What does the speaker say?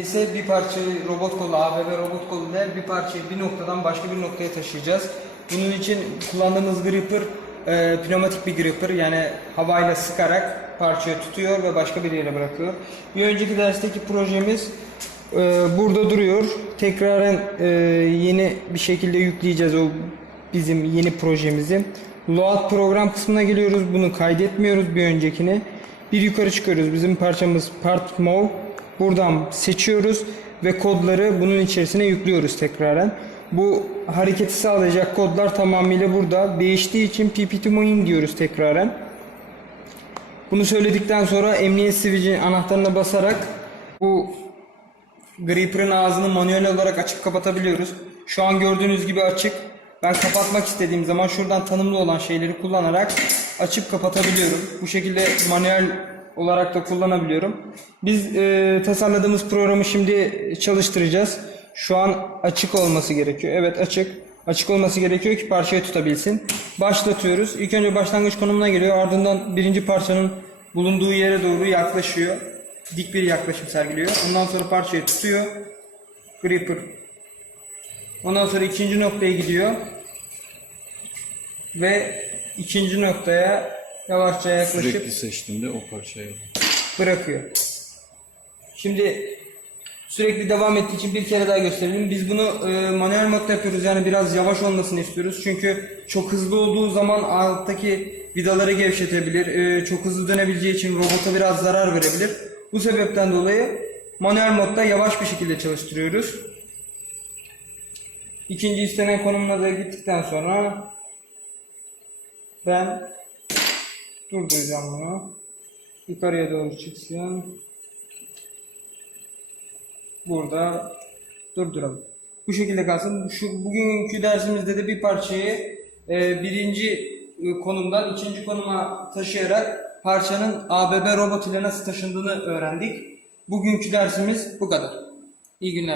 ise bir parçayı robot kolu, ABB robot kolu ile bir parçayı bir noktadan başka bir noktaya taşıyacağız. Bunun için kullandığımız gripper e, pneumatik bir gripper yani havayla sıkarak parçayı tutuyor ve başka bir yere bırakıyor. Bir önceki dersteki projemiz e, burada duruyor. Tekraren e, yeni bir şekilde yükleyeceğiz o bizim yeni projemizi. Load program kısmına geliyoruz. Bunu kaydetmiyoruz bir öncekini. Bir yukarı çıkıyoruz. Bizim parçamız part move. Buradan seçiyoruz ve kodları bunun içerisine yüklüyoruz tekraren. Bu hareketi sağlayacak kodlar tamamıyla burada. Değiştiği için ppt moin diyoruz tekraren. Bunu söyledikten sonra emniyet switch'in anahtarına basarak bu Gripper'ın ağzını manuel olarak açıp kapatabiliyoruz. Şu an gördüğünüz gibi açık. Ben kapatmak istediğim zaman şuradan tanımlı olan şeyleri kullanarak açıp kapatabiliyorum. Bu şekilde manuel olarak da kullanabiliyorum. Biz e, tasarladığımız programı şimdi çalıştıracağız. Şu an açık olması gerekiyor. Evet açık. Açık olması gerekiyor ki parçayı tutabilsin. Başlatıyoruz. İlk önce başlangıç konumuna geliyor. Ardından birinci parçanın bulunduğu yere doğru yaklaşıyor. Dik bir yaklaşım sergiliyor. Ondan sonra parçayı tutuyor. Gripper. Ondan sonra ikinci noktaya gidiyor. Ve ikinci noktaya yavaşça yaklaşıp Sürekli seçtiğinde o parçayı bırakıyor. Şimdi sürekli devam ettiği için bir kere daha gösterelim. Biz bunu e, manuel modda yapıyoruz yani biraz yavaş olmasını istiyoruz. Çünkü çok hızlı olduğu zaman alttaki vidaları gevşetebilir. E, çok hızlı dönebileceği için robota biraz zarar verebilir. Bu sebepten dolayı manuel modda yavaş bir şekilde çalıştırıyoruz. İkinci istenen konumuna da gittikten sonra ben durduracağım bunu. Yukarıya doğru çıksın. Burada durduralım. Bu şekilde kalsın. Şu bugünkü dersimizde de bir parçayı e, birinci e, konumdan ikinci konuma taşıyarak parçanın ABB robot ile nasıl taşındığını öğrendik. Bugünkü dersimiz bu kadar. İyi günler.